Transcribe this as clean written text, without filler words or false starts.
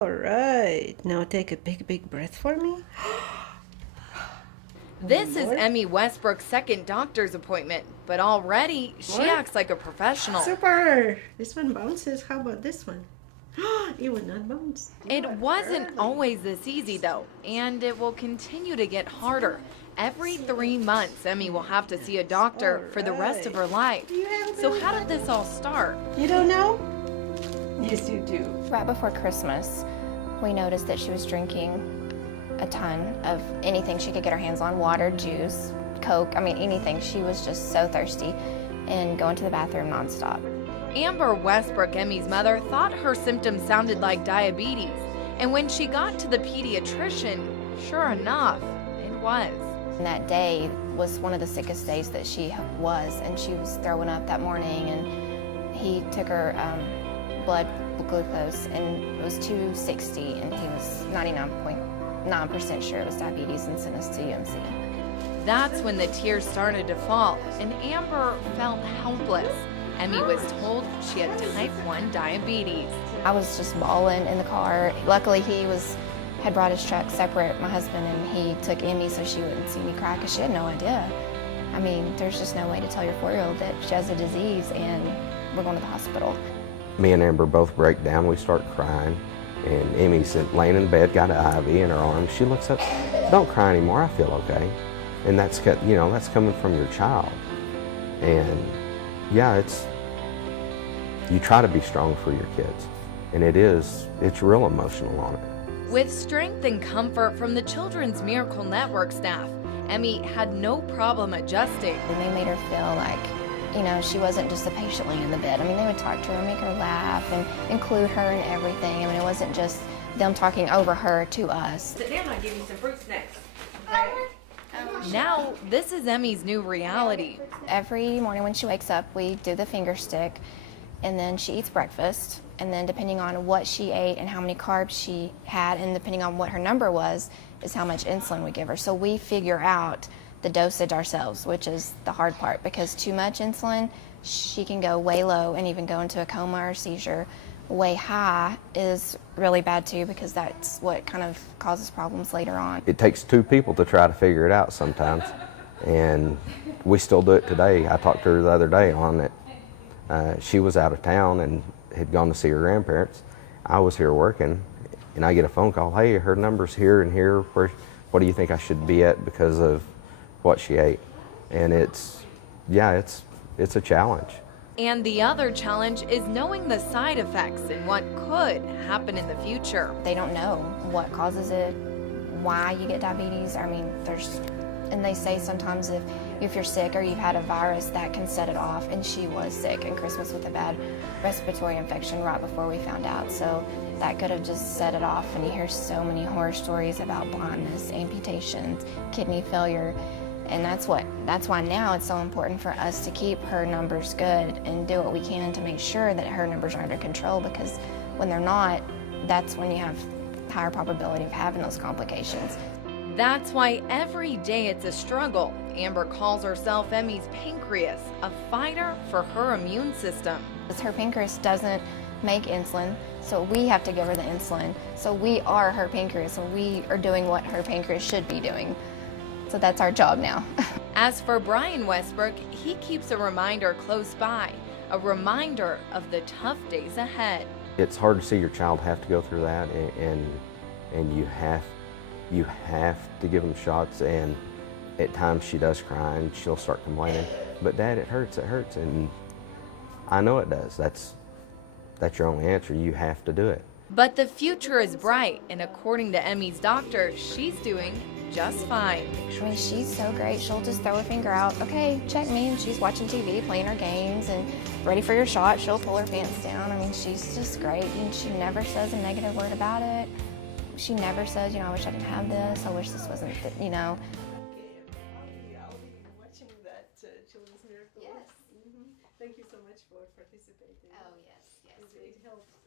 All right, now take a big breath for me. This is Lord. Emmy Westbrook's second doctor's appointment, but already she What? acts like a professional. Super! This one bounces. How about this one? It would not bounce. It wasn't always this easy though, and it will continue to get harder. Every 3 months, Emmy will have to see a doctor for the rest of her life. So how did this all start? You don't know? Yes, you do. Right before Christmas, we noticed that she was drinking a ton of anything she could get her hands on, water, juice, Coke, I mean anything. She was just so thirsty and going to the bathroom nonstop. Amber Westbrook, Emmy's mother, thought her symptoms sounded like diabetes. And when she got to the pediatrician, sure enough, it was. And that day was one of the sickest days that she was, and she was throwing up that morning, and he took her blood glucose, and it was 260, and he was 99.9% sure it was diabetes and sent us to UMC. That's when the tears started to fall, and Amber felt helpless. Emmy was told she had type 1 diabetes. I was just bawling in the car. Luckily, he had brought his truck separate, my husband, and he took Emmy so she wouldn't see me cry because she had no idea. I mean, there's just no way to tell your 4-year-old that she has a disease and we're going to the hospital. Me and Amber both break down. We start crying, and Emmy's laying in bed, got an IV in her arm. She looks up, "Don't cry anymore. I feel okay." And that's that's coming from your child. And yeah, you try to be strong for your kids, and it's real emotional on it. With strength and comfort from the Children's Miracle Network staff, Emmy had no problem adjusting. And they made her feel like, she wasn't just a patient laying in the bed. I mean, they would talk to her, make her laugh, and include her in everything. I mean, it wasn't just them talking over her to us. Sit down, I'll give you some fruit snacks. Okay. Now, this is Emmy's new reality. Every morning when she wakes up, we do the finger stick, and then she eats breakfast, and then depending on what she ate and how many carbs she had, and depending on what her number was, is how much insulin we give her. So we figure out the dosage ourselves, which is the hard part, because too much insulin, she can go way low and even go into a coma or seizure. Way high is really bad too, because that's what kind of causes problems later on. It takes two people to try to figure it out sometimes, and we still do it today. I talked to her the other day on it. She was out of town and had gone to see her grandparents. I was here working, and I get a phone call, "Hey, her number's here and here. What do you think I should be at because of what she ate?" And it's a challenge. And the other challenge is knowing the side effects and what could happen in the future. They don't know what causes it, why you get diabetes. I mean, and they say sometimes if you're sick or you've had a virus, that can set it off. And she was sick in Christmas with a bad respiratory infection right before we found out. So that could have just set it off. And you hear so many horror stories about blindness, amputations, kidney failure. And that's why now it's so important for us to keep her numbers good and do what we can to make sure that her numbers are under control, because when they're not, that's when you have higher probability of having those complications. That's why every day it's a struggle. Amber calls herself Emmy's pancreas, a fighter for her immune system. Her pancreas doesn't make insulin, so we have to give her the insulin. So we are her pancreas, and we are doing what her pancreas should be doing. So that's our job now. As for Brian Westbrook, he keeps a reminder close by, a reminder of the tough days ahead. It's hard to see your child have to go through that, and you have to give them shots. And at times she does cry and she'll start complaining, "But Dad, it hurts," and I know it does. That's your only answer. You have to do it. But the future is bright, and according to Emmy's doctor, she's doing just fine. I mean, she's so great. She'll just throw her finger out, "Okay, check me," and she's watching TV, playing her games, and ready for your shot. She'll pull her pants down. I mean, she's just great, and she never says a negative word about it. She never says, "I wish I didn't have this. I wish this wasn't," Okay, I'll be watching that Children's Miracle. Yes. Thank you so much for participating. Oh, yes, yes. It helps.